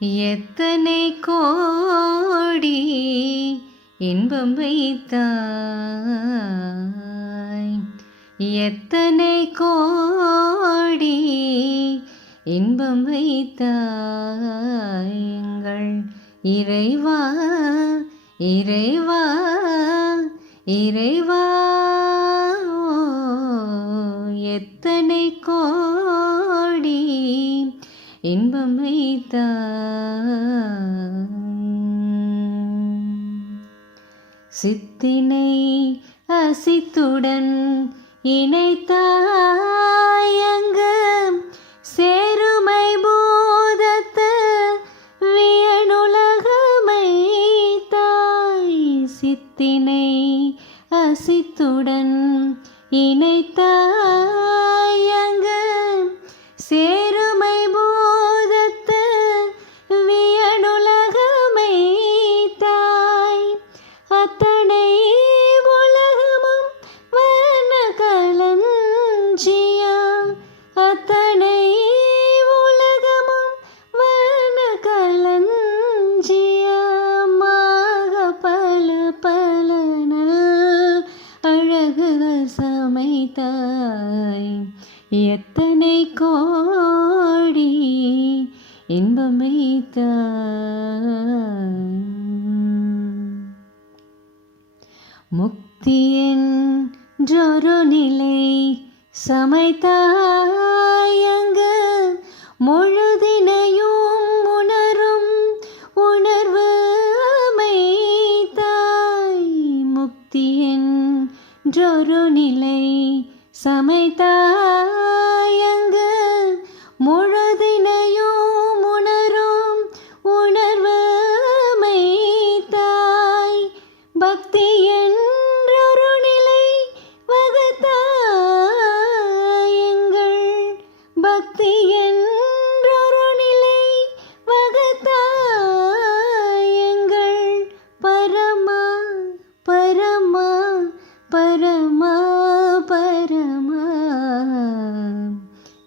எத்தனை கோடி இன்பம் வைத்தாய்? எத்தனை கோடி இன்பம் வைத்தாய்? எங்கள் இறைவா இறைவா இறைவா எத்தனை கோ இன்பம் சித்தினை அசித்துடன் இணைத்தாயங்க சேருமை பூதத்து வியனுலகமை தாய் சித்தினை அசித்துடன் இணைத்தாயங்க சேரும் சமைத்தாய் எத்தனை கோடி இன்பம் முக்தியின் ஜொரு நிலை சமைத்தாயங்கு என்றொரு நிலை சமைத்தாயங்கு முழுதினையும் உணரும் உணர்வு அமைத்தாய் பக்தி என்றொரு நிலை வகுத்தாயங்கள். பக்தி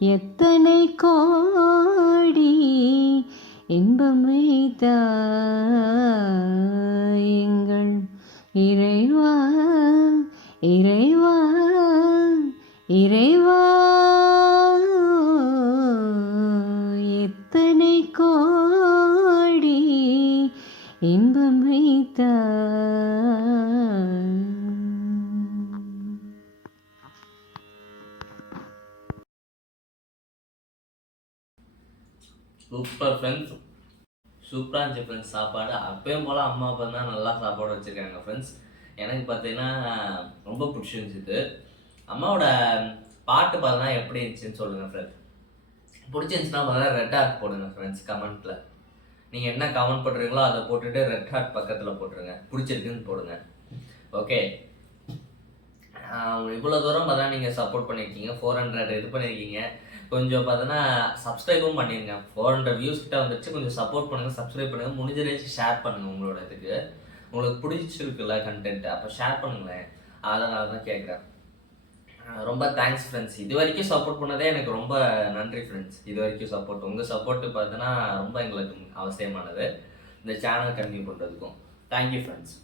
எத்தனை கோடி இன்பம் வைத்தாயங்கள் இறைவா இறைவா இறைவா. எத்தனை கோடி இன்பம் வைத்தாய் சூப்பர் ஃப்ரெண்ட்ஸ் சூப்பராக இருந்துச்சு ஃப்ரெண்ட்ஸ் சாப்பாடு. அப்பயும் போல் அம்மா அப்பா தான் நல்லா சாப்பாடு வச்சுருக்காங்க ஃப்ரெண்ட்ஸ் எனக்கு பார்த்தீங்கன்னா ரொம்ப பிடிச்சிருந்துச்சு இது. அம்மாவோட பாட்டு பார்த்தீங்கன்னா எப்படி இருந்துச்சுன்னு சொல்லுங்கள் ஃப்ரெண்ட்ஸ் பிடிச்சிருந்துச்சுன்னா பார்த்தீங்கன்னா ரெட் ஹார்ட் போடுங்க ஃப்ரெண்ட்ஸ் கமெண்ட்டில் நீங்கள் என்ன கமெண்ட் பண்ணுறீங்களோ அதை போட்டுட்டு ரெட் ஹார்ட் பக்கத்தில் போட்டுருங்க. பிடிச்சிருக்குன்னு போடுங்க. ஓகே இவ்வளோ தூரம் பார்த்தா நீங்கள் சப்போர்ட் பண்ணியிருக்கீங்க ஃபோர் ஹண்ட்ரட் இது பண்ணியிருக்கீங்க கொஞ்சம் பார்த்தோன்னா சப்ஸ்கிரைபும் பண்ணிருங்க. ஃபோர் ஹண்ட்ரட் வியூஸ் கிட்ட வந்துச்சு கொஞ்சம் சப்போர்ட் பண்ணுங்கள் சப்ஸ்கிரைப் பண்ணுங்கள் முடிஞ்ச ஷேர் பண்ணுங்கள் உங்களோட இதுக்கு. உங்களுக்கு பிடிச்சிருக்குல்ல கண்டென்ட் அப்போ ஷேர் பண்ணுங்களேன். அதனால தான் கேட்குறேன் ரொம்ப தேங்க்ஸ் ஃப்ரெண்ட்ஸ் இது வரைக்கும் சப்போர்ட் பண்ணதே எனக்கு ரொம்ப நன்றி ஃப்ரெண்ட்ஸ் இது வரைக்கும் சப்போர்ட் உங்கள் சப்போர்ட்டு பார்த்தோன்னா ரொம்ப எங்களுக்கு அவசியமானது. இந்த சேனல் கண்டினியூ பண்ணுறதுக்கும் தேங்க்யூ ஃப்ரெண்ட்ஸ்